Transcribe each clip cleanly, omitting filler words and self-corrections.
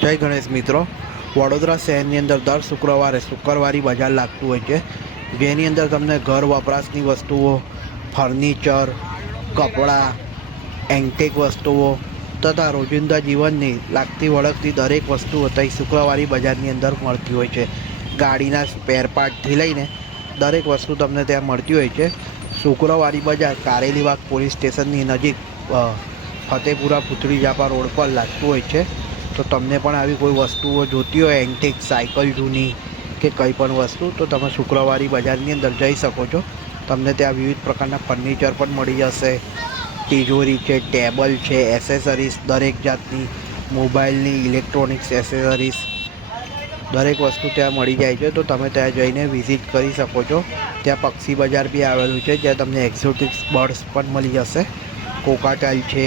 જય ગણેશ મિત્રો। વડોદરા શહેરની અંદર દર શુક્રવારે શુક્રવારી બજાર લાગતું હોય છે, જેની અંદર તમને ઘર વપરાશની વસ્તુઓ, ફર્નિચર, કપડાં, એન્ટિક વસ્તુઓ તથા રોજિંદા જીવનની લાગતી વળગતી દરેક વસ્તુઓ ત્યાં શુક્રવારી બજારની અંદર મળતી હોય છે। ગાડીના સ્પેર પાર્ટથી લઈને દરેક વસ્તુ તમને ત્યાં મળતી હોય છે। શુક્રવારી બજાર કારેલીબાગ પોલીસ સ્ટેશનની નજીક ફતેપુરા પુતળી જાપા રોડ પર લાગતું હોય છે। તો તમને પણ આવી કોઈ વસ્તુઓ જોતી હોય, એન્ટિક સાયકલ જૂની કે કંઈ પણ વસ્તુ, તો તમે શુક્રવારી બજારની અંદર જઈ શકો છો। તમને ત્યાં વિવિધ પ્રકારના ફર્નિચર પણ મળી જશે, તિજોરી છે, ટેબલ છે, એસેસરીઝ દરેક જાતની, મોબાઈલની, ઇલેક્ટ્રોનિક્સ એસેસરીઝ દરેક વસ્તુ ત્યાં મળી જાય છે। તો તમે ત્યાં જઈને વિઝિટ કરી શકો છો। ત્યાં પક્ષી બજાર બી આવેલું છે, જ્યાં તમને એક્ઝોટિક્સ બર્ડ્સ પણ મળી જશે। કોકાટેલ છે,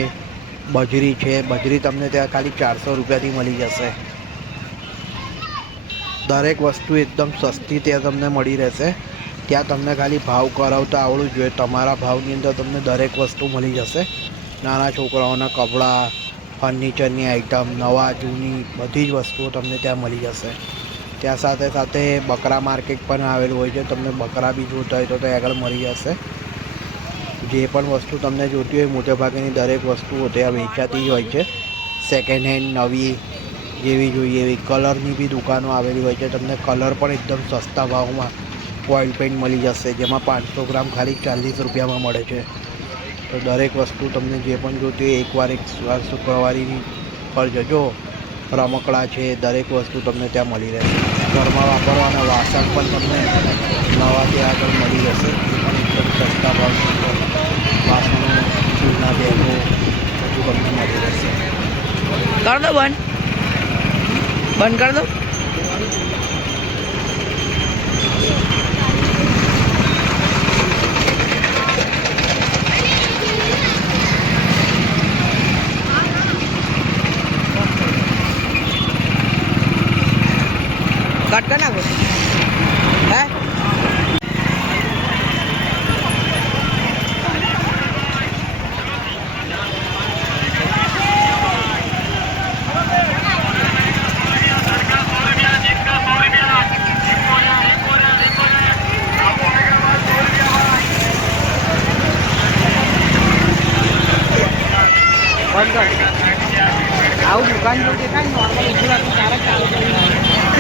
બજરી છે, બજરી તમને ત્યાં ખાલી 400 રૂપિયાથી મળી જશે। દરેક વસ્તુ એકદમ સસ્તી ત્યાં તમને મળી રહેશે। ત્યાં તમને ખાલી ભાવ કરાવતા આવડવું જોઈએ, તમારા ભાવની અંદર તમને દરેક વસ્તુ મળી જશે। નાના છોકરાઓના કપડાં, ફર્નિચરની આઇટમ, નવા જૂની બધી જ વસ્તુઓ તમને ત્યાં મળી જશે। ત્યાં સાથે સાથે બકરા માર્કેટ પણ આવેલું હોય છે, તમને બકરા બી જોતા હોય તો ત્યાં આગળ મળી જશે। જે પણ વસ્તુ તમને જોતી હોય મોટેભાગેની દરેક વસ્તુઓ ત્યાં વેચાતી જ હોય છે। સેકન્ડ હેન્ડ, નવી જેવી જોઈએ એવી કલરની બી દુકાનો આવેલી હોય છે। તમને કલર પણ એકદમ સસ્તા ભાવમાં ઓઇલ પેન્ટ મળી જશે, જેમાં 500 ગ્રામ ખાલી 40 રૂપિયામાં મળે છે। તો દરેક વસ્તુ તમને જે પણ જોતી હોય એકવાર શુક્રવારી પર જજો। રમકડા છે, દરેક વસ્તુ તમને ત્યાં મળી રહેશે। ઘરમાં વાપરવાના વાસણ પણ તમને નવા ત્યાં આગળ મળી જશે, એ પણ એકદમ સસ્તા ભાવની અંદર વાસણો, સ્ટીલના બેગો બધું તમને મળી રહેશે। कर दो बंद, बंद कर दो। कट करना है। बंद कर आउ दुकान जो देखा नॉर्मल चालू